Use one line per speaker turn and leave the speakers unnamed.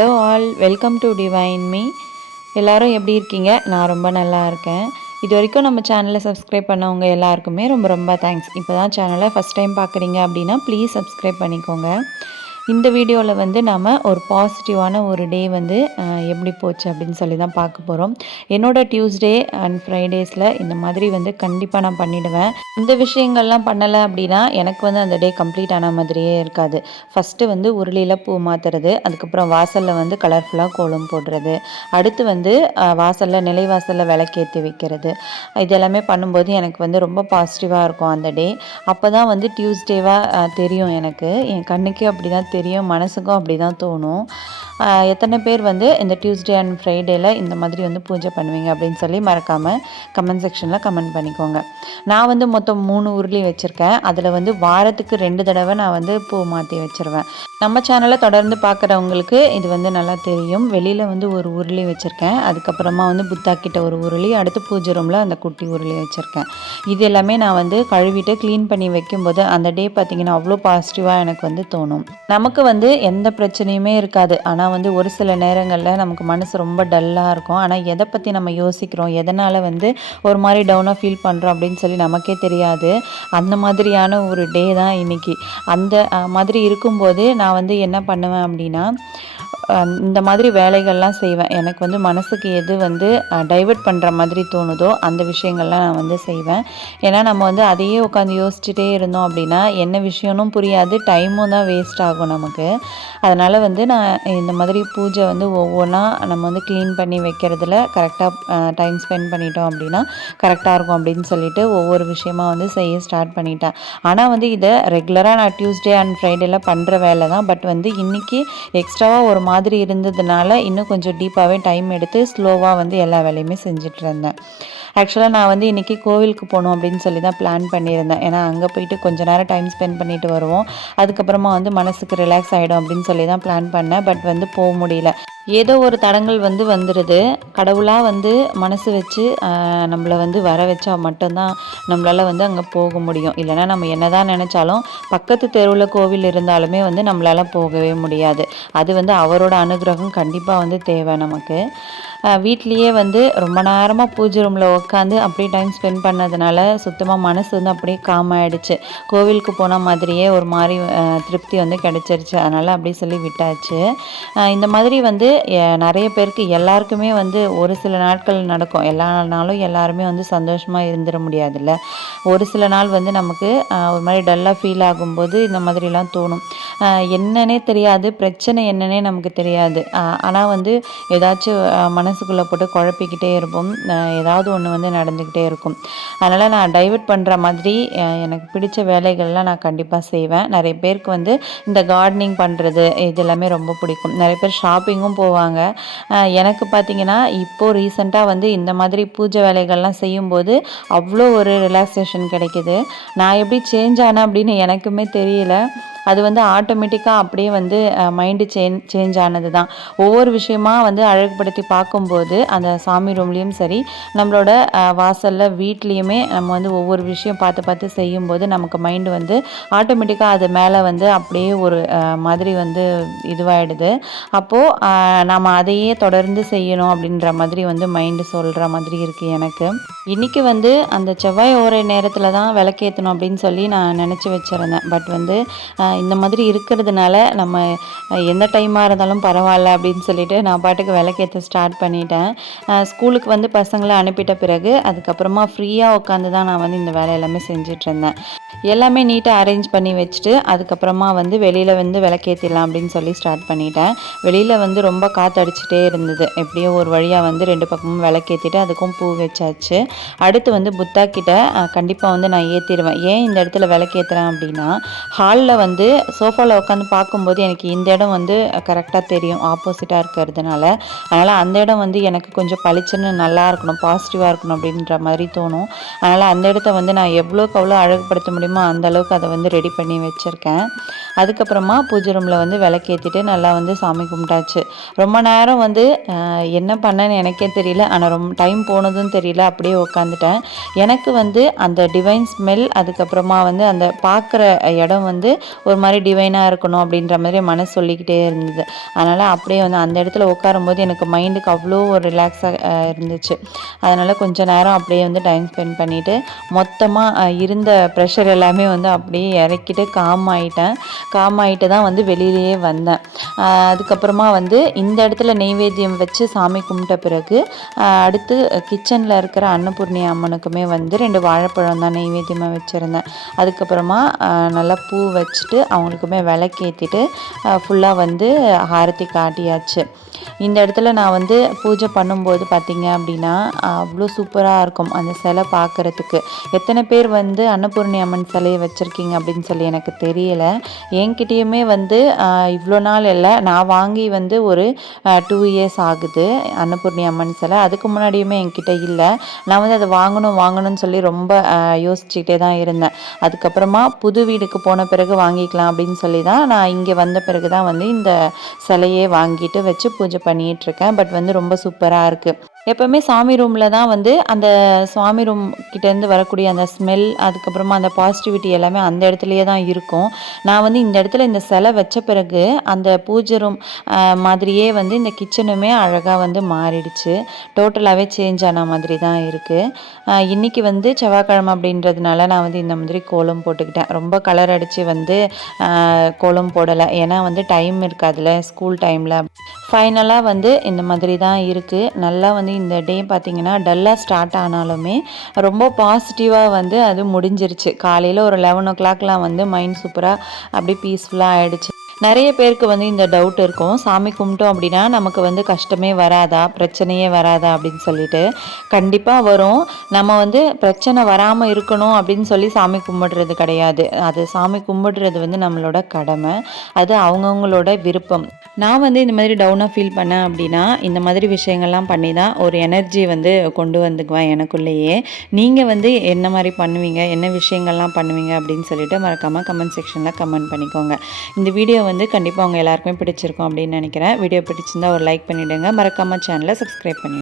Hello all welcome to divine me. எல்லாரும் எப்படி இருக்கீங்க? நான் ரொம்ப நல்லா இருக்கேன். இது வரைக்கும் நம்ம சேனலை சப்ஸ்கிரைப் பண்ணவங்க எல்லாருக்குமே ரொம்ப ரொம்ப தேங்க்ஸ் இப்போ தான் சேனலை ஃபஸ்ட் டைம் பார்க்குறீங்க அப்படின்னா ப்ளீஸ் சப்ஸ்கிரைப் பண்ணிக்கோங்க. இந்த வீடியோவில் வந்து நாம் ஒரு பாசிட்டிவான ஒரு டே வந்து எப்படி போச்சு அப்படின்னு சொல்லி தான் பார்க்க போகிறோம் என்னோடய டியூஸ்டே அண்ட் ஃப்ரைடேஸில் இந்த மாதிரி வந்து கண்டிப்பாக நான் பண்ணிவிடுவேன் இந்த விஷயங்கள்லாம் பண்ணலை அப்படின்னா எனக்கு வந்து அந்த டே கம்ப்ளீட் ஆன மாதிரியே இருக்காது. ஃபஸ்ட்டு வந்து உருளியில் பூ மாற்றுறது அதுக்கப்புறம் வாசலில் வந்து கலர்ஃபுல்லாக கோலம் போடுறது அடுத்து வந்து வாசலில் நிலை வாசலில் விளக்கேற்றி வைக்கிறது. இது எல்லாமே பண்ணும்போது எனக்கு வந்து ரொம்ப பாசிட்டிவாக இருக்கும் அந்த டே அப்போ தான் வந்து டியூஸ்டேவாக தெரியும் எனக்கு. என் கண்ணுக்கே அப்படி தான் தெரியும் மனசுக்கும் அப்படி தான் தோணும். எத்தனை பேர் வந்து இந்த டியூஸ்டே அண்ட் ஃப்ரைடேயில் இந்த மாதிரி வந்து பூஜை பண்ணுவீங்க அப்படின்னு சொல்லி மறக்காமல் கமெண்ட் செக்ஷனில் கமெண்ட் பண்ணிக்கோங்க. நான் வந்து மொத்தம் மூணு உருளி வச்சுருக்கேன். அதில் வந்து வாரத்துக்கு ரெண்டு தடவை நான் வந்து பூ மாற்றி வச்சுருவேன். நம்ம சேனலை தொடர்ந்து பார்க்குறவங்களுக்கு இது வந்து நல்லா தெரியும். வெளியில் வந்து ஒரு உருளி வச்சுருக்கேன். அதுக்கப்புறமா வந்து புத்தா கிட்ட ஒரு உருளி அடுத்து பூஜை ரூமில் அந்த குட்டி உருளி வச்சுருக்கேன். இது எல்லாமே நான் வந்து கழுவிட்டு க்ளீன் பண்ணி வைக்கும்போது அந்த டே பார்த்திங்கன்னா அவ்வளோ பாசிட்டிவாக எனக்கு வந்து தோணும். நமக்கு வந்து எந்த பிரச்சனையுமே இருக்காது. ஆனால் வந்து ஒரு சில நேரங்களில் நமக்கு மனசு ரொம்ப டல்லாக இருக்கும். ஆனால் எதை பற்றி நம்ம யோசிக்கிறோம்? எதனால் வந்து ஒரு மாதிரி டவுனாக ஃபீல் பண்ணுறோம் அப்படின்னு சொல்லி நமக்கே தெரியாது. அந்த மாதிரியான ஒரு டே தான் இன்னைக்கு. அந்த மாதிரி இருக்கும்போது நான் வந்து என்ன பண்ணுவேன் அப்படின்னா இந்த மாதிரி வேலைகள்லாம் செய்வேன். எனக்கு வந்து மனசுக்கு எது வந்து டைவர்ட் பண்ணுற மாதிரி தோணுதோ அந்த விஷயங்கள்லாம் நான் வந்து செய்வேன். ஏன்னா நம்ம வந்து அதையே உட்காந்து யோசிச்சுட்டே இருந்தோம் அப்படின்னா என்ன விஷயம்னும் புரியாது. டைமும் தான் வேஸ்ட் ஆகும் நமக்கு. அதனால் வந்து நான் இந்த மாதிரி பூஜை வந்து ஒவ்வொன்றா நம்ம வந்து க்ளீன் பண்ணி வைக்கிறதுல கரெக்டாக டைம் ஸ்பெண்ட் பண்ணிட்டோம் அப்படின்னா கரெக்டாக இருக்கும் அப்படின்னு சொல்லிட்டு ஒவ்வொரு விஷயமா வந்து செய்ய ஸ்டார்ட் பண்ணிட்டேன். ஆனால் வந்து இதை ரெகுலராக நான் டியூஸ்டே அண்ட் ஃப்ரைடேல பண்ணுற வேலை தான். பட் வந்து இன்றைக்கி எக்ஸ்ட்ராவாக ஒரு மாதிரி இருந்ததுனால இன்னும் கொஞ்சம் டீப்பாகவே டைம் எடுத்து ஸ்லோவாக வந்து எல்லா வேலையுமே செஞ்சுட்டு இருந்தேன். ஆக்சுவலாக நான் வந்து இன்றைக்கி கோவிலுக்கு போகணும் அப்படின்னு சொல்லி தான் பிளான் பண்ணியிருந்தேன். ஏன்னா அங்கே போயிட்டு கொஞ்ச நேரம் டைம் ஸ்பெண்ட் பண்ணிட்டு வருவோம். அதுக்கப்புறமா வந்து மனசுக்கு ரிலாக்ஸ் ஆகிடும் அப்படின்னு சொல்லி தான் பிளான் பண்ணேன். பட் வந்து போக முடியல. ஏதோ ஒரு தடங்கள் வந்து வந்துடுது கடவுளாக வந்து மனசு வச்சு நம்மளை வந்து வர வச்சா மட்டும்தான் நம்மளால் வந்து அங்கே போக முடியும். இல்லைன்னா நம்ம என்னதான் நினச்சாலும் பக்கத்து தெருவில் கோவில் இருந்தாலுமே வந்து நம்மளால் போகவே முடியாது. அது வந்து அவரோட அனுகிரகம் கண்டிப்பாக வந்து தேவை நமக்கு. வீட்லேயே வந்து ரொம்ப நேரமாக பூஜை ரூமில் உட்காந்து அப்படியே டைம் ஸ்பெண்ட் பண்ணதுனால சுத்தமாக மனசு வந்து அப்படியே காம் ஆகிடுச்சு கோவிலுக்கு போன மாதிரியே ஒரு மாதிரி திருப்தி வந்து கிடைச்சிருச்சு. அதனால் அப்படி சொல்லி விட்டாச்சு. இந்த மாதிரி வந்து நிறைய பேருக்கு எல்லாருக்குமே வந்து ஒரு சில நாட்கள் நடக்கும். எல்லா நாளும் எல்லாருமே வந்து சந்தோஷமாக இருந்துட முடியாதுல்ல. ஒரு சில நாள் வந்து நமக்கு ஒரு மாதிரி டல்லாக ஃபீல் ஆகும்போது இந்த மாதிரிலாம் தோணும். என்னன்னே தெரியாது. பிரச்சனை என்னன்னே நமக்கு தெரியாது. ஆனால் வந்து ஏதாச்சும் மன மனசுக்குள்ளே போட்டு குழப்பிக்கிட்டே இருப்போம். ஏதாவது ஒன்று வந்து நடந்துக்கிட்டே இருக்கும். அதனால் நான் டைவர்ட் பண்ணுற மாதிரி எனக்கு பிடிச்ச வேலைகள்லாம் நான் கண்டிப்பாக செய்வேன். நிறைய பேருக்கு வந்து இந்த கார்டனிங் பண்ணுறது இது எல்லாமே ரொம்ப பிடிக்கும். நிறைய பேர் ஷாப்பிங்கும் போவாங்க. எனக்கு பார்த்தீங்கன்னா இப்போது ரீசெண்டாக வந்து இந்த மாதிரி பூஜை வேலைகள்லாம் செய்யும்போது அவ்வளோ ஒரு ரிலாக்ஸேஷன் கிடைக்குது. நான் எப்படி சேஞ்ச் ஆனேன் அப்படின்னு எனக்குமே தெரியல. அது வந்து ஆட்டோமேட்டிக்காக அப்படியே வந்து மைண்டு சேஞ்ச் சேஞ்ச் ஆனது தான் ஒவ்வொரு விஷயமா வந்து அழகுபடுத்தி பார்க்கும்போது அந்த சாமி ரூம்லேயும் சரி நம்மளோட வாசலில் வீட்லேயுமே நம்ம வந்து ஒவ்வொரு விஷயம் பார்த்து பார்த்து செய்யும்போது நமக்கு மைண்டு வந்து ஆட்டோமேட்டிக்காக அது மேலே வந்து அப்படியே ஒரு மாதிரி வந்து இதுவாகிடுது அப்போது நாம் அதையே தொடர்ந்து செய்யணும் அப்படின்ற மாதிரி வந்து மைண்டு சொல்கிற மாதிரி இருக்குது எனக்கு. இன்றைக்கி வந்து அந்த செவ்வாய் ஓரை நேரத்தில் தான் விளக்கேற்றணும் அப்படின்னு சொல்லி நான் நினச்சி வச்சுருந்தேன். பட் வந்து இந்த மாதிரி இருக்கிறதுனால நம்ம எந்த டைமாக இருந்தாலும் பரவாயில்ல அப்படின்னு சொல்லிட்டு நான் பாட்டுக்கு விளக்கேற்ற ஸ்டார்ட் பண்ணிட்டேன். ஸ்கூலுக்கு வந்து பசங்களை அனுப்பிட்ட பிறகு அதுக்கப்புறமா ஃப்ரீயாக உட்காந்து தான் நான் வந்து இந்த வேலை எல்லாமே செஞ்சுட்டு இருந்தேன். எல்லாமே நீட்டாக அரேஞ்ச் பண்ணி வச்சுட்டு அதுக்கப்புறமா வந்து வெளியில் வந்து விளக்கேற்றிடலாம் அப்படின்னு சொல்லி ஸ்டார்ட் பண்ணிட்டேன். வெளியில் வந்து ரொம்ப காற்றடிச்சிட்டே இருந்தது. எப்படியோ ஒரு வழியாக வந்து ரெண்டு பக்கமும் விளக்கேற்றிட்டு அதுக்கும் பூ வச்சாச்சு. அடுத்து வந்து புத்தா கிட்ட கண்டிப்பாக வந்து நான் ஏற்றிடுவேன் ஏன் இந்த இடத்துல விளக்கேற்றுறேன் அப்படின்னா ஹாலில் வந்து சோஃபாவில் உட்காந்து பார்க்கும்போது எனக்கு இந்த இடம் வந்து கரெக்டாக தெரியும். ஆப்போசிட்டாக இருக்கிறதுனால. அதனால் அந்த இடம் வந்து எனக்கு கொஞ்சம் பளிச்சுன்னு நல்லா இருக்கணும் பாசிட்டிவாக இருக்கணும் அப்படின்ற மாதிரி தோணும். அதனால் அந்த இடத்த வந்து நான் எவ்வளோக்கு அவ்வளோ அழகுபடுத்த முடியும் அந்த அளவுக்கு அதை வந்து ரெடி பண்ணி வச்சுருக்கேன். அதுக்கப்புறமா பூஜை ரூமில் வந்து விளக்கேற்றிட்டு நல்லா வந்து சாமி கும்பிட்டாச்சு. ரொம்ப நேரம் வந்து என்ன பண்ணேன்னு எனக்கே தெரியல. ஆனால் ரொம்ப டைம் போனதும் தெரியல. அப்படியே உட்காந்துட்டேன் எனக்கு வந்து அந்த டிவைன் ஸ்மெல் அதுக்கப்புறமா வந்து அந்த பார்க்குற இடம் வந்து ஒரு மாதிரி டிவைனாக இருக்கணும் அப்படின்ற மாதிரி மனசு சொல்லிக்கிட்டே இருந்தது. அதனால் அப்படியே வந்து அந்த இடத்துல உட்காரும்போது எனக்கு மைண்டுக்கு அவ்வளோ ஒரு ரிலாக்ஸாக இருந்துச்சு. அதனால் கொஞ்சம் நேரம் அப்படியே வந்து டைம் ஸ்பெண்ட் பண்ணிவிட்டு மொத்தமாக இருந்த ப்ரெஷர் எல்லாமே வந்து அப்படியே இறக்கிட்டு காம் ஆகிட்டேன் காம் ஆகிட்டு தான் வந்து வெளியிலேயே வந்தேன். அதுக்கப்புறமா வந்து இந்த இடத்துல நெய்வேத்தியம் வச்சு சாமி கும்பிட்ட பிறகு அடுத்து கிச்சனில் இருக்கிற அன்னபூர்ணி அம்மனுக்குமே வந்து ரெண்டு வாழைப்பழம் தான் நெய்வேத்தியமாக வச்சுருந்தேன். அதுக்கப்புறமா நல்லா பூ வச்சுட்டு அவங்களுக்குமே விளக்கேற்றிட்டு ஃபுல்லாக வந்து ஆரத்தி காட்டியாச்சு. இந்த இடத்துல நான் வந்து பூஜை பண்ணும்போது பார்த்தீங்க அப்படின்னா அவ்வளோ சூப்பராக இருக்கும் அந்த சிலை பார்க்குறதுக்கு எத்தனை பேர் வந்து அன்னபூர்ணி அம்மன் சிலையை வச்சுருக்கீங்க அப்படின்னு சொல்லி எனக்கு தெரியல. என்கிட்டயுமே வந்து இவ்வளோ நாள் இல்லை. நான் வாங்கி வந்து ஒரு டூ இயர்ஸ் ஆகுது. அன்னபூர்ணி அம்மன் சிலை. அதுக்கு முன்னாடியுமே என்கிட்ட இல்லை. நான் வந்து அதை வாங்கணும் வாங்கணும்னு சொல்லி ரொம்ப யோசிச்சுக்கிட்டே தான் இருந்தேன். அதுக்கப்புறமா புது வீடுக்கு போன பிறகு வாங்கிக்கலாம் அப்படின்னு சொல்லி தான் நான் இங்கே வந்த பிறகு தான் வந்து இந்த சிலையே வாங்கிட்டு வச்சு பூஜை பண்ணிகிட்ருக்கேன் பட் வந்து ரொம்ப சூப்பராக இருக்குது எப்போவுமே சாமி ரூமில் தான் வந்து அந்த சாமி ரூம் கிட்டேருந்து வரக்கூடிய அந்த ஸ்மெல் அதுக்கப்புறமா அந்த பாசிட்டிவிட்டி எல்லாமே அந்த இடத்துலையே தான் இருக்கும். நான் வந்து இந்த இடத்துல இந்த சிலை வச்ச பிறகு அந்த பூஜை ரூம் மாதிரியே வந்து இந்த கிச்சனுமே அழகாக வந்து மாறிடுச்சு. டோட்டலாகவே சேஞ்ச் ஆன மாதிரி தான் இருக்குது இன்றைக்கி வந்து செவ்வாய்க்கிழமை அப்படின்றதுனால நான் வந்து இந்த மாதிரி கோலம் போட்டுக்கிட்டேன். ரொம்ப கலர் அடித்து வந்து கோலம் போடலை. ஏன்னா வந்து டைம் இருக்காதுல ஸ்கூல் டைமில் ஃபைனலாக வந்து இந்த மாதிரி தான் இருக்குது நல்லா வந்து இந்த டே பார்த்திங்கன்னா டல்லாக ஸ்டார்ட் ஆனாலுமே ரொம்ப பாசிட்டிவாக வந்து அது முடிஞ்சிருச்சு. காலையில் ஒரு லெவன் ஓ கிளாக்லாம் வந்து மைண்ட் சூப்பராக அப்படியே பீஸ்ஃபுல்லாக ஆகிடுச்சு நிறைய பேருக்கு வந்து இந்த டவுட் இருக்கும். சாமி கும்பிட்டோம் அப்படின்னா நமக்கு வந்து கஷ்டமே வராதா? பிரச்சனையே வராதா? அப்படின்னு சொல்லிட்டு கண்டிப்பாக வரும். நம்ம வந்து பிரச்சனை வராமல் இருக்கணும் அப்படின்னு சொல்லி சாமி கும்பிடுறது கிடையாது. அது சாமி கும்பிடுறது வந்து நம்மளோட கடமை. அது அவங்கவுங்களோட விருப்பம். நான் வந்து இந்த மாதிரி டவுன் டவுனாக ஃபீல் பண்ணேன் அப்படின்னா இந்த மாதிரி விஷயங்கள்லாம் பண்ணி தான் ஒரு எனர்ஜி வந்து கொண்டு வந்துக்குவேன் எனக்குள்ளேயே. நீங்கள் வந்து என்ன மாதிரி பண்ணுவீங்க என்ன விஷயங்கள்லாம் பண்ணுவீங்க அப்படின்னு சொல்லிட்டு மறக்காமல் கமெண்ட் செக்ஷனில் கமெண்ட் பண்ணிக்கோங்க. இந்த வீடியோ வந்து கண்டிப்பாக அவங்க எல்லாருக்குமே பிடிச்சிருக்கும் அப்படின்னு நினைக்கிறேன். வீடியோ பிடிச்சிருந்தா ஒரு லைக் பண்ணிவிடுங்க மறக்காமல் சேனலை சப்ஸ்கிரைப் பண்ணி